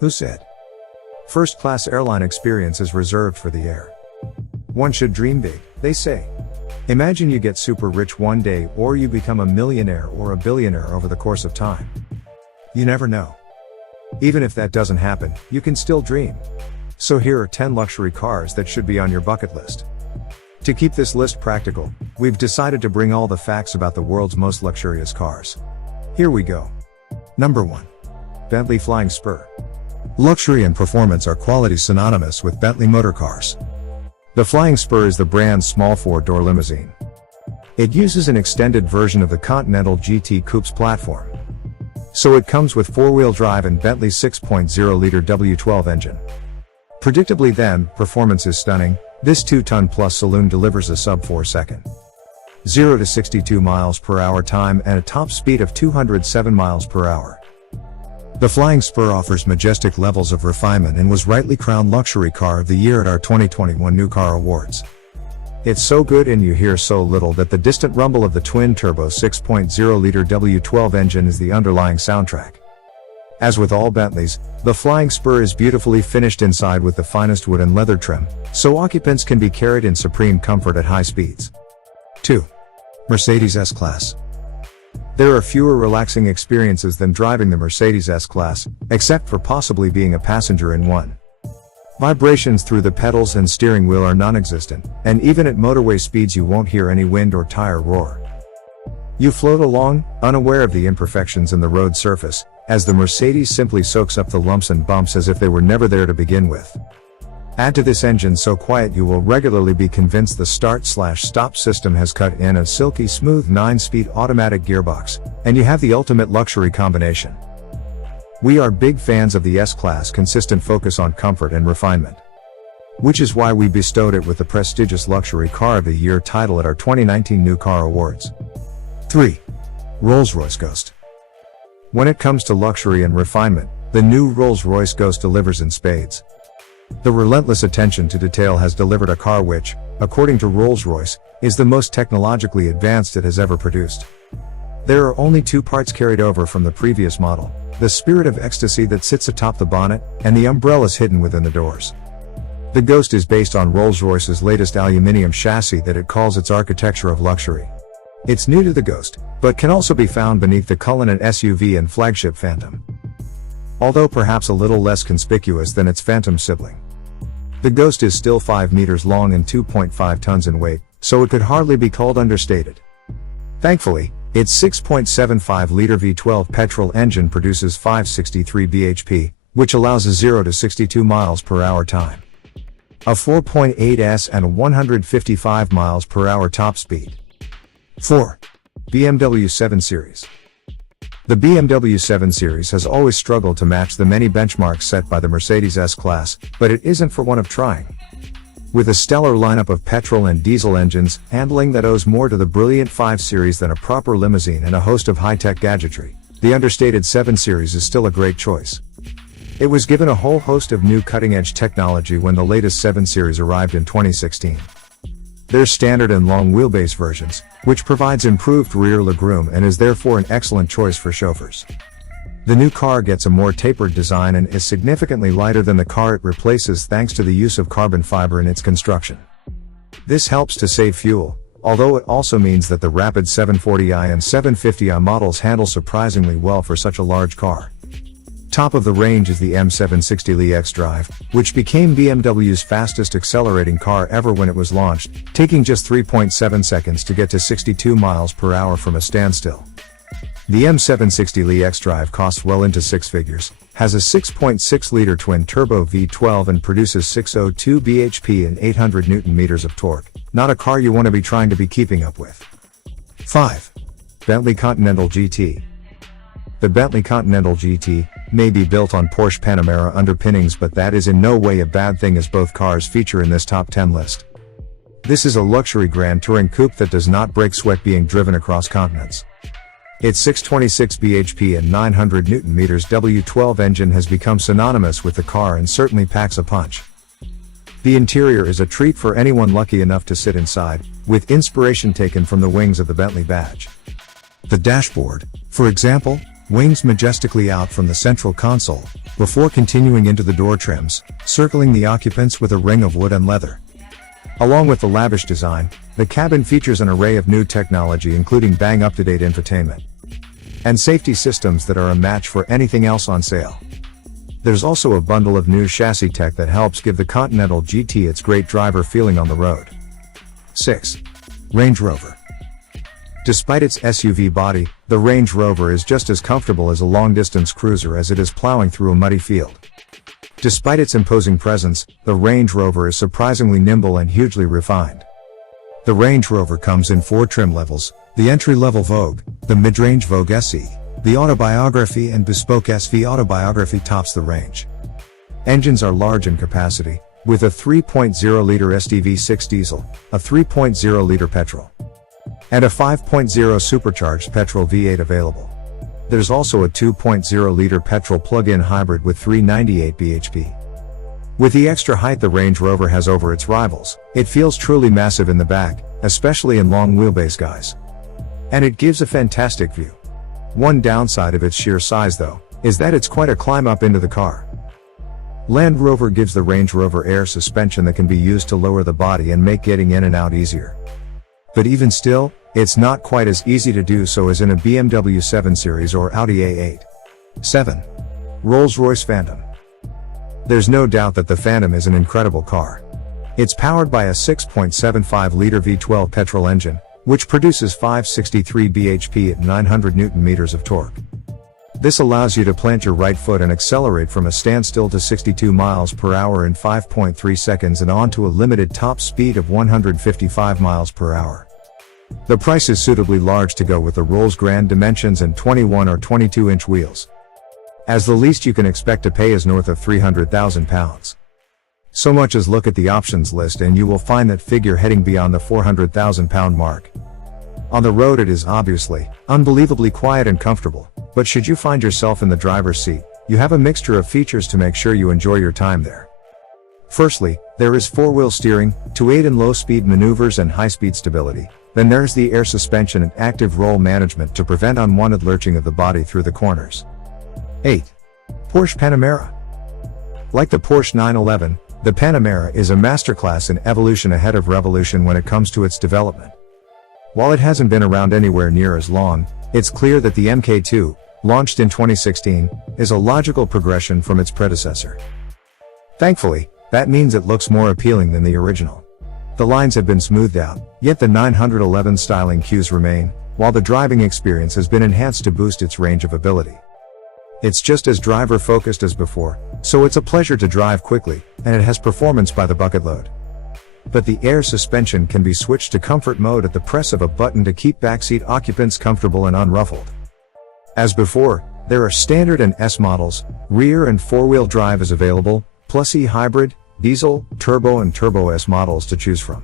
Who said? First-class airline experience is reserved for the air. One should dream big, they say. Imagine you get super rich one day, or you become a millionaire or a billionaire over the course of time. You never know. Even if that doesn't happen, you can still dream. So here are 10 luxury cars that should be on your bucket list. To keep this list practical, we've decided to bring all the facts about the world's most luxurious cars. Here we go. Number 1. Bentley Flying Spur. Luxury and performance are qualities synonymous with Bentley motor cars. The Flying Spur is the brand's small four-door limousine. It uses an extended version of the Continental GT Coupe's platform. So it comes with four-wheel drive and Bentley's 6.0-liter W12 engine. Predictably then, performance is stunning. This 2-ton plus saloon delivers a sub-4 second 0 to 62 miles per hour time and a top speed of 207 miles per hour. The Flying Spur offers majestic levels of refinement and was rightly crowned Luxury Car of the Year at our 2021 New Car Awards. It's so good and you hear so little that the distant rumble of the twin-turbo 6.0-liter W12 engine is the underlying soundtrack. As with all Bentleys, the Flying Spur is beautifully finished inside with the finest wood and leather trim, so occupants can be carried in supreme comfort at high speeds. 2. Mercedes S-Class. There are fewer relaxing experiences than driving the Mercedes S-Class, except for possibly being a passenger in one. Vibrations through the pedals and steering wheel are non-existent, and even at motorway speeds you won't hear any wind or tire roar. You float along, unaware of the imperfections in the road surface, as the Mercedes simply soaks up the lumps and bumps as if they were never there to begin with. Add to this engine so quiet you will regularly be convinced the start/stop system has cut in a silky smooth 9-speed automatic gearbox, and you have the ultimate luxury combination. We are big fans of the S-Class consistent focus on comfort and refinement. Which is why we bestowed it with the prestigious Luxury Car of the Year title at our 2019 New Car Awards. 3. Rolls-Royce Ghost. When it comes to luxury and refinement, the new Rolls-Royce Ghost delivers in spades. The relentless attention to detail has delivered a car which, according to Rolls-Royce, is the most technologically advanced it has ever produced. There are only 2 parts carried over from the previous model: the Spirit of Ecstasy that sits atop the bonnet, and the umbrellas hidden within the doors. The Ghost is based on Rolls-Royce's latest aluminium chassis that it calls its architecture of luxury. It's new to the Ghost, but can also be found beneath the Cullinan SUV and flagship Phantom. Although perhaps a little less conspicuous than its Phantom sibling. The Ghost is still 5 meters long and 2.5 tons in weight, so it could hardly be called understated. Thankfully, its 6.75-liter V12 petrol engine produces 563 bhp, which allows a 0 to 62 miles per hour time. A 4.8s and 155 miles per hour top speed. 4. BMW 7 Series. The BMW 7 Series has always struggled to match the many benchmarks set by the Mercedes S-Class, but it isn't for want of trying. With a stellar lineup of petrol and diesel engines, handling that owes more to the brilliant 5 Series than a proper limousine and a host of high-tech gadgetry, the understated 7 Series is still a great choice. It was given a whole host of new cutting-edge technology when the latest 7 Series arrived in 2016. There's standard and long wheelbase versions, which provides improved rear legroom and is therefore an excellent choice for chauffeurs. The new car gets a more tapered design and is significantly lighter than the car it replaces thanks to the use of carbon fiber in its construction. This helps to save fuel, although it also means that the Rapid 740i and 750i models handle surprisingly well for such a large car. Top of the range is the M760li xDrive, which became BMW's fastest accelerating car ever when it was launched, taking just 3.7 seconds to get to 62 miles per hour from a standstill. The M760li xDrive costs well into 6 figures, has a 6.6-liter twin-turbo V12 and produces 602 bhp and 800 Nm of torque, not a car you want to be trying to be keeping up with. 5. Bentley Continental GT. The Bentley Continental GT may be built on Porsche Panamera underpinnings, but that is in no way a bad thing as both cars feature in this top 10 list. This is a luxury grand touring coupe that does not break sweat being driven across continents. Its 626 bhp and 900 Nm W12 engine has become synonymous with the car and certainly packs a punch. The interior is a treat for anyone lucky enough to sit inside, with inspiration taken from the wings of the Bentley badge. The dashboard, for example, wings majestically out from the central console, before continuing into the door trims, circling the occupants with a ring of wood and leather. Along with the lavish design, the cabin features an array of new technology including bang up-to-date infotainment and safety systems that are a match for anything else on sale. There's also a bundle of new chassis tech that helps give the Continental GT its great driver feeling on the road. 6. Range Rover. Despite its SUV body, the Range Rover is just as comfortable as a long-distance cruiser as it is plowing through a muddy field. Despite its imposing presence, the Range Rover is surprisingly nimble and hugely refined. The Range Rover comes in 4 trim levels: the entry-level Vogue, the mid-range Vogue SE, the Autobiography, and bespoke SV Autobiography tops the range. Engines are large in capacity, with a 3.0-liter SDV6 diesel, a 3.0-liter petrol, and a 5.0 supercharged petrol V8 available. There's also a 2.0-liter petrol plug-in hybrid with 398 bhp. With the extra height the Range Rover has over its rivals, it feels truly massive in the back, especially in long wheelbase guys. And it gives a fantastic view. One downside of its sheer size though, is that it's quite a climb up into the car. Land Rover gives the Range Rover air suspension that can be used to lower the body and make getting in and out easier. But even still, it's not quite as easy to do so as in a BMW 7 Series or Audi A8. 7. Rolls-Royce Phantom. There's no doubt that the Phantom is an incredible car. It's powered by a 6.75-liter V12 petrol engine, which produces 563 bhp at 900 Nm of torque. This allows you to plant your right foot and accelerate from a standstill to 62 miles per hour in 5.3 seconds and onto a limited top speed of 155 miles per hour. The price is suitably large to go with the Rolls Grand dimensions and 21 or 22-inch wheels, as the least you can expect to pay is north of £300,000. So much as look at the options list and you will find that figure heading beyond the £400,000 mark. On the road it is obviously unbelievably quiet and comfortable, but should you find yourself in the driver's seat, you have a mixture of features to make sure you enjoy your time there. Firstly, there is 4-wheel steering, to aid in low-speed maneuvers and high-speed stability. Then there's the air suspension and active roll management to prevent unwanted lurching of the body through the corners. 8. Porsche Panamera. Like the Porsche 911, the Panamera is a masterclass in evolution ahead of revolution when it comes to its development. While it hasn't been around anywhere near as long, it's clear that the MK2, launched in 2016, is a logical progression from its predecessor. Thankfully, that means it looks more appealing than the original. The lines have been smoothed out, yet the 911 styling cues remain, while the driving experience has been enhanced to boost its range of ability. It's just as driver-focused as before, so it's a pleasure to drive quickly, and it has performance by the bucket load. But the air suspension can be switched to comfort mode at the press of a button to keep backseat occupants comfortable and unruffled. As before, there are standard and S models, rear and four-wheel drive is available, plus e-hybrid, diesel, turbo and Turbo S models to choose from.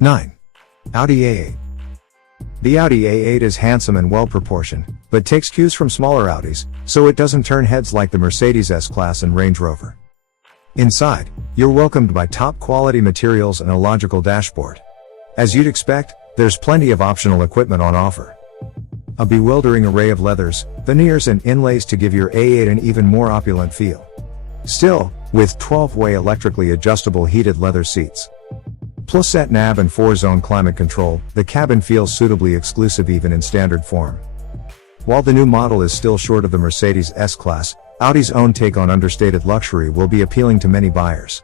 9. Audi A8. The Audi A8 is handsome and well-proportioned, but takes cues from smaller Audis, so it doesn't turn heads like the Mercedes S-Class and Range Rover. Inside, you're welcomed by top-quality materials and a logical dashboard. As you'd expect, there's plenty of optional equipment on offer. A bewildering array of leathers, veneers and inlays to give your A8 an even more opulent feel. Still, with 12-way electrically adjustable heated leather seats. Plus sat-nav and 4-zone climate control, the cabin feels suitably exclusive even in standard form. While the new model is still short of the Mercedes S-Class, Audi's own take on understated luxury will be appealing to many buyers.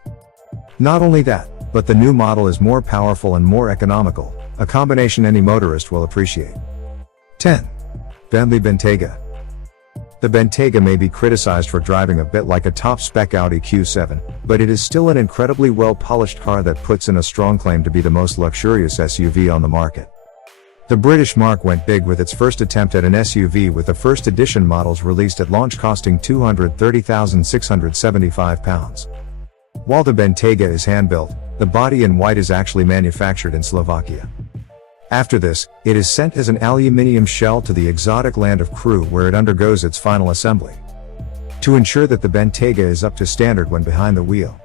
Not only that, but the new model is more powerful and more economical, a combination any motorist will appreciate. 10. Bentley Bentayga. The Bentayga may be criticized for driving a bit like a top-spec Audi Q7, but it is still an incredibly well-polished car that puts in a strong claim to be the most luxurious SUV on the market. The British marque went big with its first attempt at an SUV, with the first edition models released at launch costing £230,675. While the Bentayga is hand-built, the body in white is actually manufactured in Slovakia. After this, it is sent as an aluminium shell to the exotic land of Crewe, where it undergoes its final assembly to ensure that the Bentayga is up to standard when behind the wheel.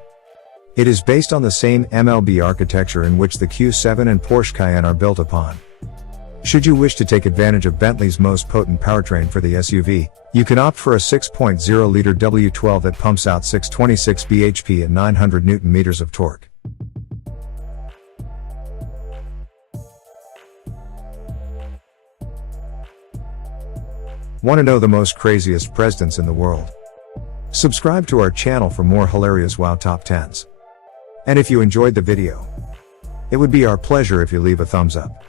It is based on the same MLB architecture in which the Q7 and Porsche Cayenne are built upon. Should you wish to take advantage of Bentley's most potent powertrain for the SUV, you can opt for a 6.0-liter W12 that pumps out 626 bhp and 900 Nm of torque. Want to know the most craziest presidents in the world? Subscribe to our channel for more hilarious WOW Top 10s. And if you enjoyed the video, it would be our pleasure if you leave a thumbs up.